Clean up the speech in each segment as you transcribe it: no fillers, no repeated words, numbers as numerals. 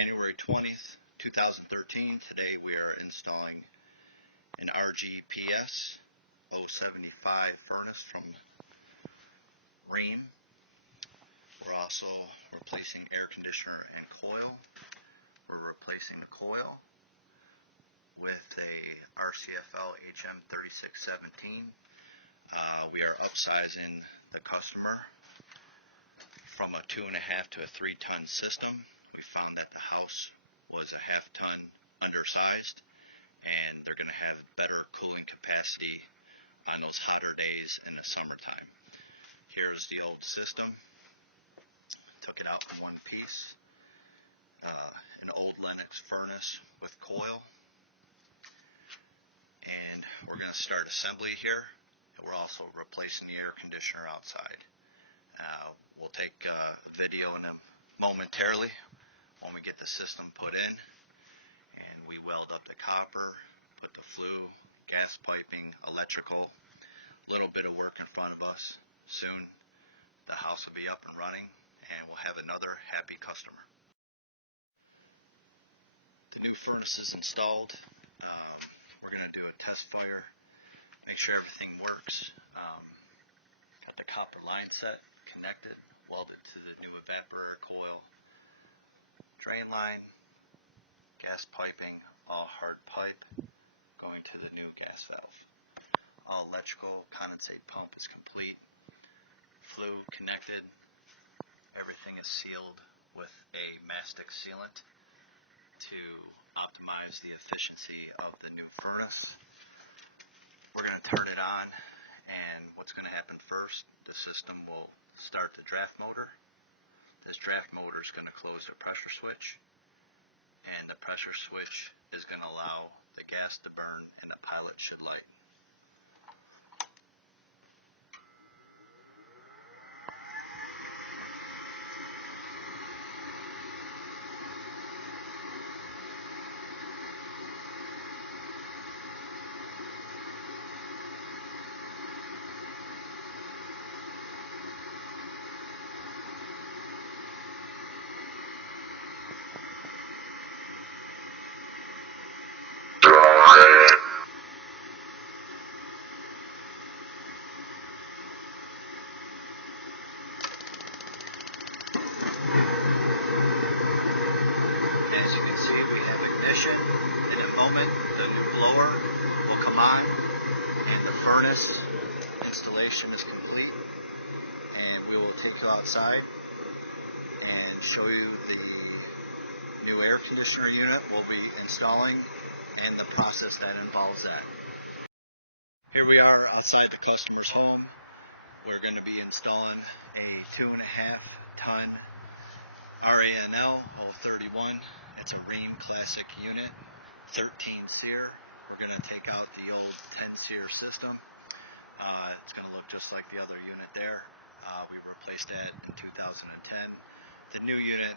January 20th, 2013. Today we are installing an RGPS 075 furnace from Rheem. We're also replacing air conditioner and coil. We're replacing the coil with a RCFL HM3617. We are upsizing the customer from a 2.5 to a 3 ton system. We found that the house was a half ton undersized, and they're going to have better cooling capacity on those hotter days in the summertime. Here's the old system. Took it out in one piece. An old Lennox furnace with coil. And we're going to start assembly here. And we're also replacing the air conditioner outside. We'll take a video in them momentarily when we get the system put in. And we weld up the copper, put the flue, gas piping, electrical, a little bit of work in front of us. Soon the house will be up and running, and we'll have another happy customer. The new furnace is installed. We're going to do a test fire, make sure everything works. Got the copper line set, connected, welded to the new evaporator coil, drain line, gas piping, all hard pipe going to the new gas valve. All electrical condensate pump is complete. Flue connected. Everything is sealed with a mastic sealant to optimize the efficiency of the new furnace. We're going to turn it on, and what's going to happen first, the system will start the draft motor. This draft motor is going to close the pressure switch, and the pressure switch is going to allow the gas to burn, and the pilot should light. As you can see, we have ignition. In a moment, the new blower will come on, and the furnace installation is complete. And we will take you outside and show you the new air conditioner unit we'll be installing and the process that involves that. Here we are outside the customer's home. We're going to be installing a 2.5 ton RANL 031. It's a Rheem classic unit, 13 SEER. We're going to take out the old 10 SEER system. It's going to look just like the other unit there. We replaced that in 2010. The new unit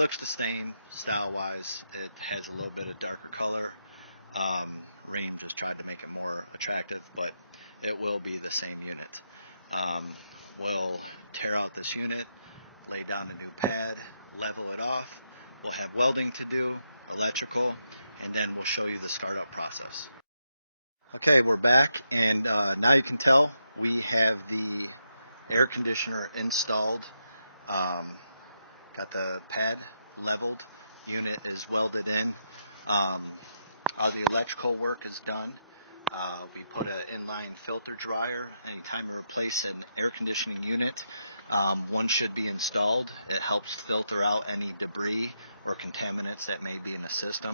looks the same style-wise. It has a little bit of darker color. Rheem just tried to make it more attractive, but it will be the same unit. We'll tear out this unit, lay down a new pad, level it off. We'll have welding to do, electrical, and then we'll show you the startup process. Okay, we're back, and now you can tell we have the air conditioner installed. Got the pad leveled, unit is welded in. All the electrical work is done. We put an inline filter dryer. Anytime we replace an air conditioning unit, one should be installed. It helps filter out any debris or contaminants that may be in the system.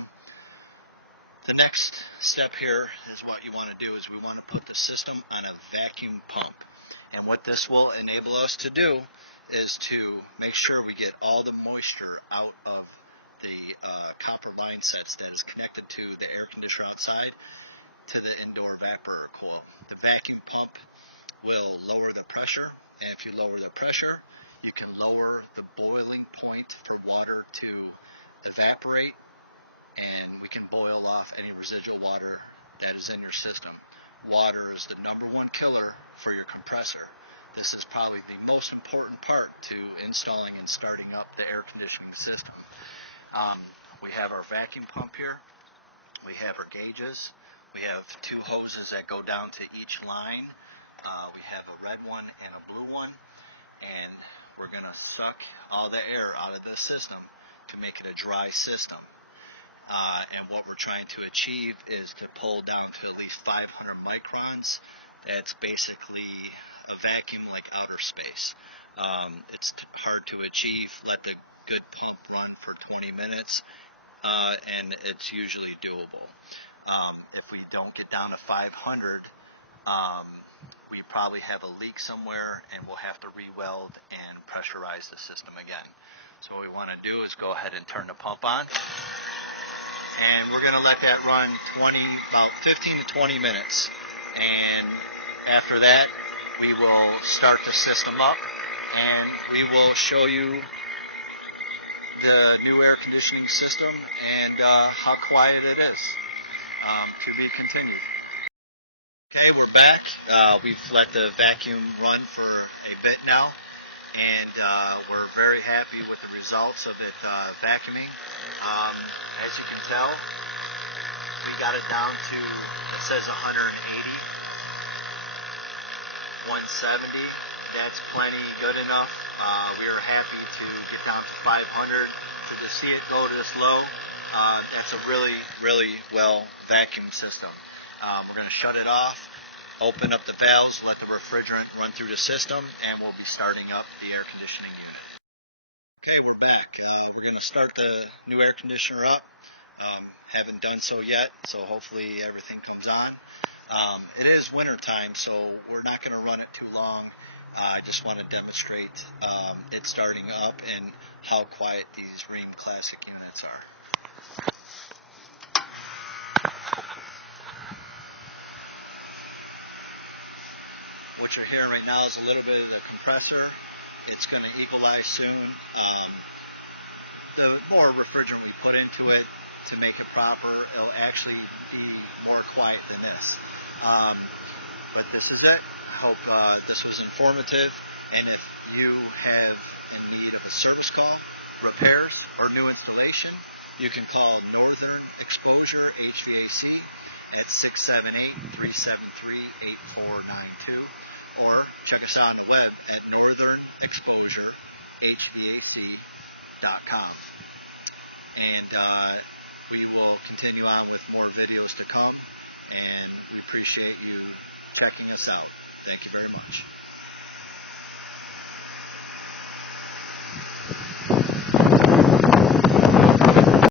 The next step here is what you want to do is we want to put the system on a vacuum pump. And what this will enable us to do is to make sure we get all the moisture out of the copper line sets that's connected to the air conditioner outside to the indoor evaporator coil. The vacuum pump will lower the pressure, and if you lower the pressure, you can lower the boiling point for water to evaporate, and we can boil off any residual water that is in your system. Water is the #1 killer for your compressor. This is probably the most important part to installing and starting up the air conditioning system. We have our vacuum pump here. We have our gauges. We have 2 hoses that go down to each line. We have a red one and a blue one, and we're going to suck all the air out of the system to make it a dry system. And what we're trying to achieve is to pull down to at least 500 microns. That's basically a vacuum like outer space. It's hard to achieve. Let the good pump run for 20 minutes, and it's usually doable. If we don't get down to 500, we probably have a leak somewhere, and we'll have to re-weld and pressurize the system again. So what we want to do is go ahead and turn the pump on, and we're going to let that run about 15 to 20 minutes. And after that, we will start the system up, and we will show you the new air conditioning system and how quiet it is. To be continued. Okay, we're back. We've let the vacuum run for a bit now, and we're very happy with the results of it vacuuming. As you can tell, we got it down to, it says 180, 170. That's plenty good enough. We are happy to get down to 500. To see it go this low, that's a really well vacuum system. We're going to shut it off, open up the valves, let the refrigerant run through the system, and we'll be starting up the air conditioning unit. Okay, we're back. We're going to start the new air conditioner up. Haven't done so yet, so hopefully everything comes on. It is winter time, so we're not going to run it too long. I just want to demonstrate it starting up and how quiet these Rheem Classic units are. What you're hearing right now is a little bit of the compressor. It's going to equalize soon. The more refrigerant we put into it to make it proper, it'll actually be more quiet than this. But this is it. I hope this was informative. And if you have in need of a service call, repairs, or new installation, you can call Northern Exposure HVAC at 678-373-8492, or check us out on the web at northernexposurehvac.com. And we will continue on with more videos to come, and appreciate you checking us out. Thank you very much.